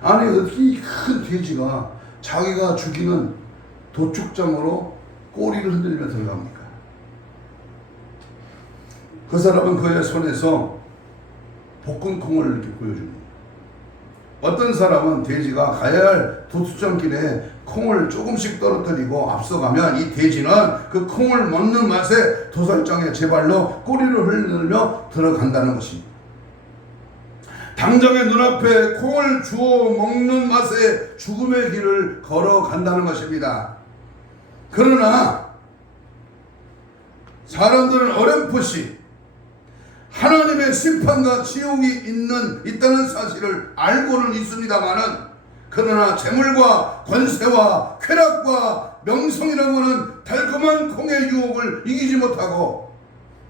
아니 어떻게 이 큰 돼지가 자기가 죽이는 도축장으로 꼬리를 흔들며 들어갑니까? 그 사람은 그의 손에서 볶은 콩을 이렇게 보여줍니다. 어떤 사람은 돼지가 가야 할 도축장길에 콩을 조금씩 떨어뜨리고 앞서가면 이 돼지는 그 콩을 먹는 맛에 도살장에 제 발로 꼬리를 흔들며 들어간다는 것입니다. 당장의 눈앞에 콩을 주워 먹는 맛에 죽음의 길을 걸어간다는 것입니다. 그러나 사람들은 어렴풋이 하나님의 심판과 지옥이 있다는 사실을 알고는 있습니다마는 그러나 재물과 권세와 쾌락과 명성이라고 하는 달콤한 콩의 유혹을 이기지 못하고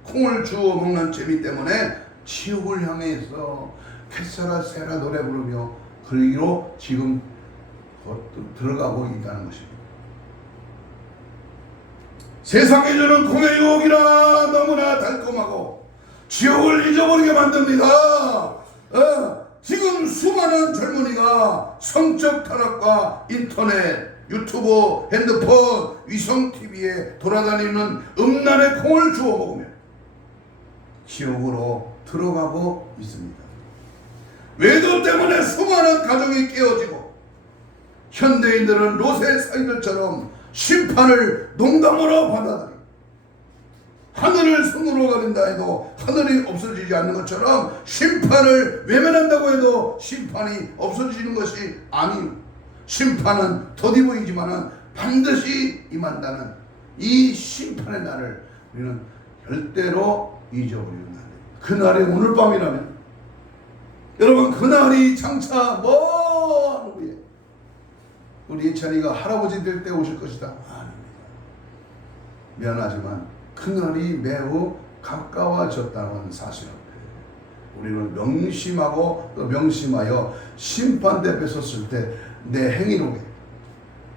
콩을 주워 먹는 재미 때문에 지옥을 향해서 캐세라 세라 노래 부르며 그리로 지금 들어가고 있다는 것입니다. 세상이 주는 콩의 유혹이라 너무나 달콤하고 지옥을 잊어버리게 만듭니다. 지금 수많은 젊은이가 성적 타락과 인터넷, 유튜브, 핸드폰, 위성 TV에 돌아다니는 음란의 콩을 주워 먹으며 지옥으로 들어가고 있습니다. 외도 때문에 수많은 가정이 깨어지고 현대인들은 로세 사이들처럼 심판을 농담으로 받아들이고 하늘을 손으로 가린다 해도 하늘이 없어지지 않는 것처럼 심판을 외면한다고 해도 심판이 없어지는 것이 아니요. 심판은 더디 보이지만은 반드시 임한다는 이 심판의 날을 우리는 절대로 잊어버리는 날이에요. 그날이 오늘 밤이라면 여러분 그날이 장차 먼 후에 우리 예찬이가 할아버지 될 때 오실 것이다. 아닙니다. 미안하지만 그날이 매우 가까워졌다는 사실 앞에 우리는 명심하고 또 명심하여 심판대 앞에 섰을 때 내 행위로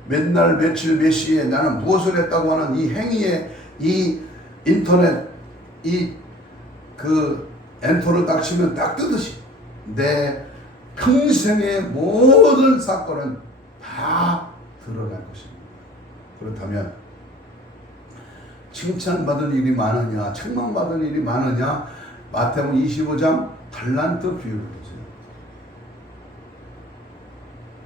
몇 날 며칠 몇 시에 나는 무엇을 했다고 하는 이 행위에 이 인터넷 이 그 엔터를 딱 치면 딱 뜨듯이 내 평생의 모든 사건은 다 드러날 것입니다. 그렇다면 칭찬받은 일이 많으냐 책망받은 일이 많으냐 마태복음 25장 달란트 비유를 보세요.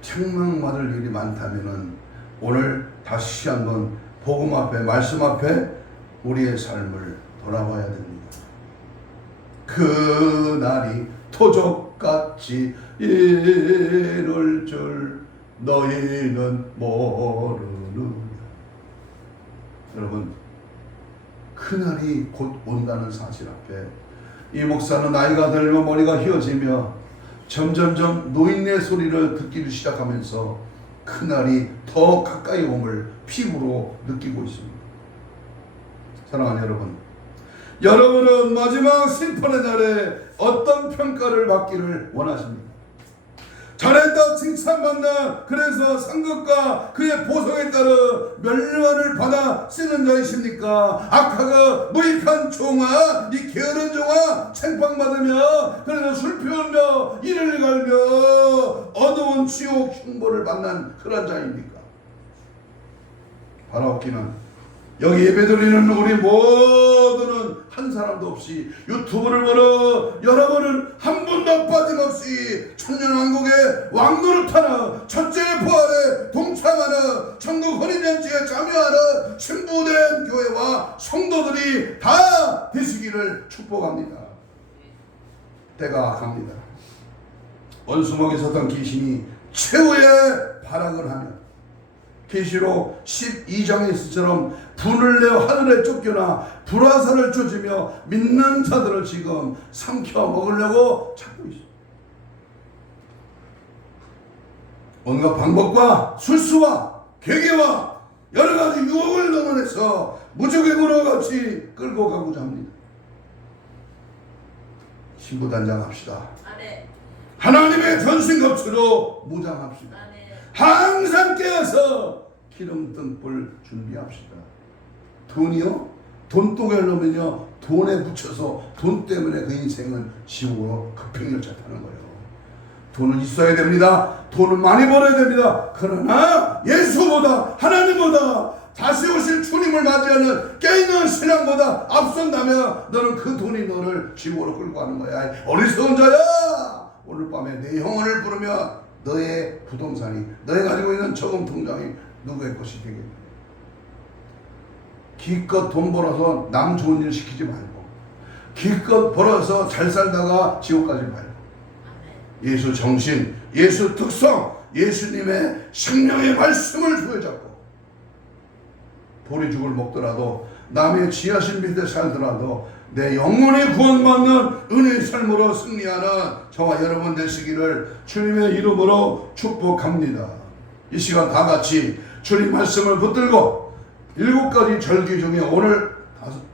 책망받을 일이 많다면은 오늘 다시 한번 복음 앞에 말씀 앞에 우리의 삶을 돌아봐야 됩니다. 그 날이 토적같이 이를 줄 너희는 모르느냐. 여러분 그날이 곧 온다는 사실 앞에 이 목사는 나이가 들며 머리가 휘어지며 점점점 노인네 소리를 듣기 시작하면서 그날이 더 가까이 옴을 피부로 느끼고 있습니다. 사랑하는 여러분, 여러분은 마지막 심판의 날에 어떤 평가를 받기를 원하십니까? 잘했다 칭찬받나 그래서 상급과 그의 보상에 따라 멸류관을 받아 쓰는 자이십니까? 악하가 무익한 종아 이 게으른 종아 책망받으며 그래서 술 피우며 이를 갈며 어두운 지옥 흉보를 받는 그런 자입니까? 바라옵기는 여기 예배드리는 우리 모두는 한 사람도 없이 유튜브를 보러 여러분은 한 분도 빠짐없이 천년왕국의 왕노릇하는 첫째 부활에 동참하는 천국 혼인잔치에 참여하는 신부된 교회와 성도들이 다 되시기를 축복합니다. 때가 갑니다. 원수목에 섰던 귀신이 최후의 발악을 하며 계시록 12장에서처럼 분을 내어 하늘에 쫓겨나 불화살을 쫓으며 믿는 자들을 지금 삼켜 먹으려고 찾고 있습니다. 온갖 방법과 술수와 괴계와 여러 가지 유혹을 동원해서 무적행으로 같이 끌고 가고자 합니다. 신부단장합시다. 하나님의 전신갑주로 무장합시다. 항상 깨어서 기름 등불 준비합시다. 돈이요? 돈독을 넣으면요 돈에 붙여서 돈 때문에 그 인생은 지옥으로 급행열차 타는 거예요. 돈은 있어야 됩니다. 돈을 많이 벌어야 됩니다. 그러나 예수보다 하나님보다 다시 오실 주님을 맞이하는 깨있는 신앙보다 앞선다면 너는 그 돈이 너를 지옥으로 끌고 가는 거야. 어리석은 자야, 오늘 밤에 내 영혼을 부르며 너의 부동산이, 너의 가지고 있는 저금 통장이 누구의 것이 되겠냐. 기껏 돈 벌어서 남 좋은 일 시키지 말고, 기껏 벌어서 잘 살다가 지옥 가지 말고, 예수 정신, 예수 특성, 예수님의 생명의 말씀을 부여잡고 보리죽을 먹더라도 남의 지하실 밑에 살더라도 내 영혼이 구원받는 은혜의 삶으로 승리하는 저와 여러분 되시기를 주님의 이름으로 축복합니다. 이 시간 다 같이 주님 말씀을 붙들고 7가지 절기 중에 오늘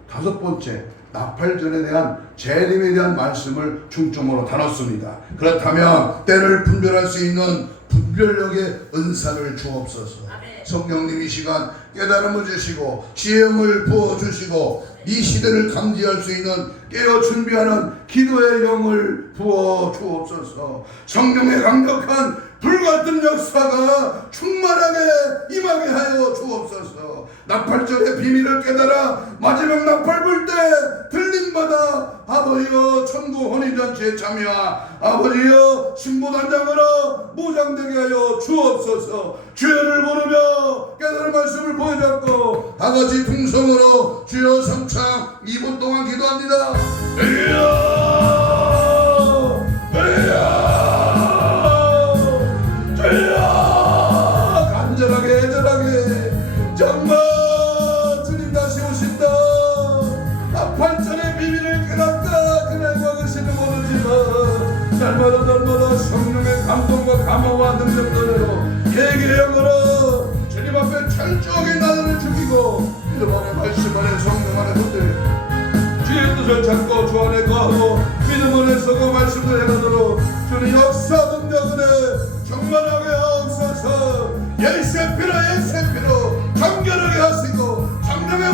다섯 번째 나팔절에 대한 재림에 대한 말씀을 중점으로 다뤘습니다. 그렇다면 때를 분별할 수 있는 분별력의 은사를 주옵소서. 성령님 이 시간 깨달음을 주시고 지혜음을 부어주시고 이 시대를 감지할 수 있는 깨어 준비하는 기도의 영을 부어 주옵소서. 성령의 강력한 불같은 역사가 충만하게 임하게 하여 주옵소서. 나팔절의 비밀을 깨달아 마지막 나팔 불 때 들림받아 아버지여 천국 혼인잔치에 참여하 아버지여 신부단장으로 무장되게 하여 주옵소서. 주여를 부르며 깨달은 말씀을 보여잡고 다같이 통성으로 주여 성창 2분 동안 기도합니다. 간절하게 애절하게 정말 주님 다시 오신다. 나팔절의 비밀을 깨닫다 그날과 그 시는 모르지만 날마다 성령의 감동과 감화와 능력들로 계기력으로 주님 앞에 철저하게 나를 죽이고 믿음 안에 말씀 안에 성령 안에 붙들려 주의 뜻을 찾고 주 안에 거하고 믿음 안에 서고 말씀을 해가도록 주님 역사 능력 은혜 정만하게 하옵소서. 예세피로 정결하게 하시고 성령의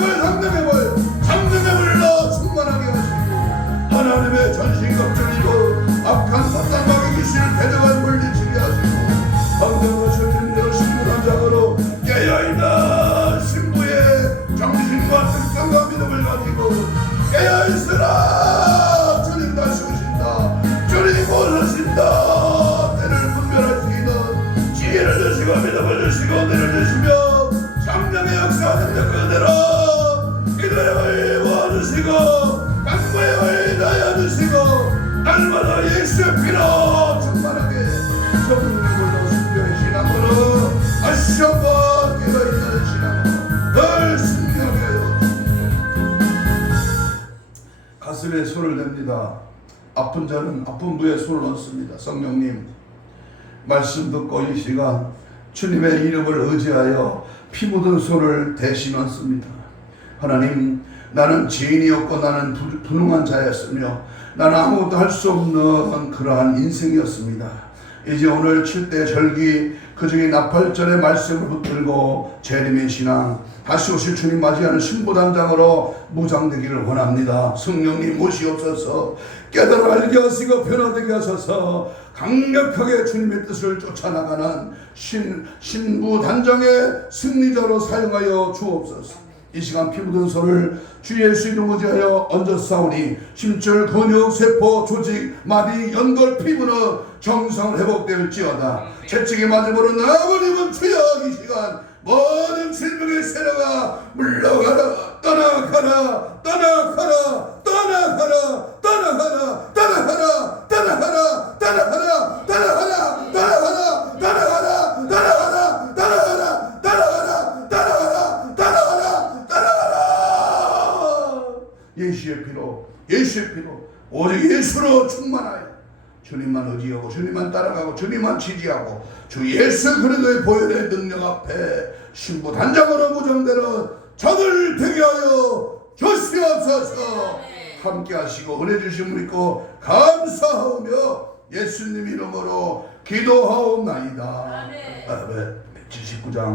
불로 충만하게 하시고 하나님의 전신갑주리로 악한 사탄 마귀 귀신을 대적한 물리치게 하시고 방정과 천진대로 신부단장으로 깨어있는 신부의 정신과 특성과 믿음을 가지고 깨어있으라. 주님 다시 오신다. 주님 오신다. 때를 분별할 수 있는 지혜를 주시고 믿음을 주시고 은혜를 주시며 성령의 역사 능력 그대로 기도의 을 모아주시고 강구의 을 다해주시고 날마다 예수의 피로 충만하게 성령의 불로 순교의 신앙으로 다시 한번 깨어있는 신앙으로 늘 승리하게 하여 가슴에 손을 댑니다. 아픈 자는 아픈 부에 손을 얹습니다. 성령님 말씀 듣고 이 시간 주님의 이름을 의지하여 피 묻은 손을 대신 얹습니다. 하나님, 나는 죄인이었고 나는 불능한 자였으며 나는 아무것도 할 수 없는 그러한 인생이었습니다. 이제 오늘 7대 절기 그 중에 나팔절의 말씀을 붙들고 재림의 신앙 다시 오실 주님 맞이하는 신부단장으로 무장되기를 원합니다. 성령님 모시옵소서. 깨달아 알게 하시고 변화되게 하소서. 강력하게 주님의 뜻을 쫓아나가는 신부단장의 승리자로 사용하여 주옵소서. 이 시간 피 묻은 손을 주 예수 이름으로 지하여 얹었사오니 심줄 근육 세포 조직 마디 연골 피부는 정상 회복될지어다. 채찍에 맞음으로 아버님은 주여 이 시간 모든 질병의 세력아 물러가라 떠나가라 떠나가라 떠나가라 떠나가라 떠나가라 떠나가라 떠나가라 떠나가라 떠나가라 떠나가라 떠나가라 떠나가라 떠나가라 떠나가라 떠나가라 떠나가라. 예수의 피로 예수의 피로 오직 예수로 충만하여 주님만 의지하고 주님만 따라가고 주님만 지지하고 주 예수 그리스도의 보혈의 능력 앞에 신부 단장으로 무장되는 저들 되게 하여 주시옵소서. 함께 하시고 은혜 주심을 믿고 감사하며 예수님 이름으로 기도하옵나이다. 아멘. 79장